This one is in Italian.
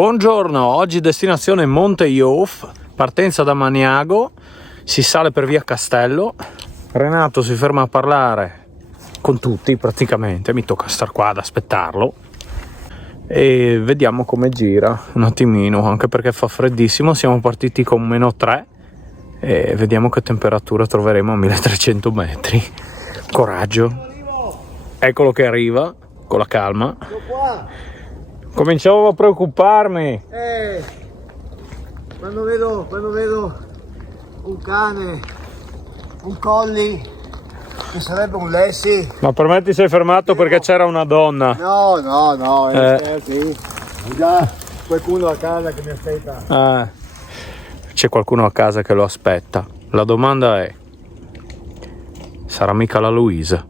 Buongiorno, oggi destinazione Monte Iof, partenza da Maniago, si sale per via Castello. Renato si ferma a parlare con tutti praticamente, mi tocca star qua ad aspettarlo e vediamo come gira un attimino, anche perché fa freddissimo. Siamo partiti con -3 e vediamo che temperatura troveremo a 1300 metri. Coraggio, eccolo che arriva con la calma. Cominciavo a preoccuparmi. Quando vedo un cane, un collie, che sarebbe un Lessi. Ma per me ti sei fermato perché c'era una donna. No, sì. Già qualcuno a casa che mi aspetta. C'è qualcuno a casa che lo aspetta. La domanda è: sarà mica la Luisa?